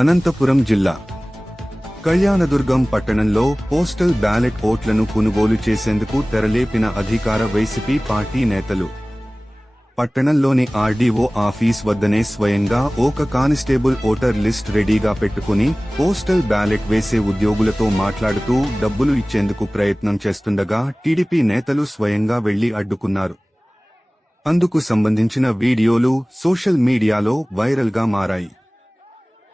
అనంతపురం జిల్లా కళ్యాణదుర్గం పట్టణంలో postal ballot ఓట్లను కొనుగోలు చేసేందుకు తెరలేపిన అధికార వైసీపీ పార్టీ నేతలు. పట్టణంలోని ఆర్డీఓ ఆఫీస్ వద్దనే స్వయంగా ఒక కానిస్టేబుల్ ఓటర్ లిస్ట్ రెడీగా పెట్టుకుని పోస్టల్ బ్యాలెట్ వేసే ఉద్యోగులతో మాట్లాడుతూ డబ్బులు ఇచ్చేందుకు ప్రయత్నం చేస్తుండగా టీడీపీ నేతలు స్వయంగా వెళ్లి అడ్డుకున్నారు. అందుకు సంబంధించిన వీడియోలు సోషల్ మీడియాలో వైరల్గా మారాయి.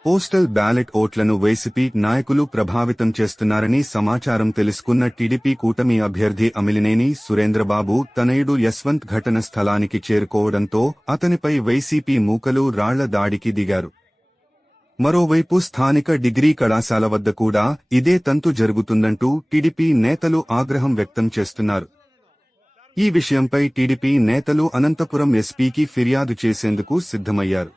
పోస్టల్ బ్యాలెట్ ఓట్లను వైసీపీ నాయకులు ప్రభావితం చేస్తున్నారని సమాచారం తెలుసుకున్న టీడీపీ కూటమి అభ్యర్థి అమిలినేని సురేంద్రబాబు తనయుడు యశ్వంత్ ఘటన స్థలానికి చేరుకోవడంతో అతనిపై వైసీపీ మూకలు రాళ్ల దాడికి దిగారు. మరోవైపు స్థానిక డిగ్రీ కళాశాల వద్ద కూడా ఇదే తంతు జరుగుతుందంటూ టీడీపీ నేతలు ఆగ్రహం వ్యక్తం చేస్తున్నారు. ఈ విషయంపై టీడీపీ నేతలు అనంతపురం ఎస్పీకి ఫిర్యాదు చేసేందుకు సిద్ధమయ్యారు.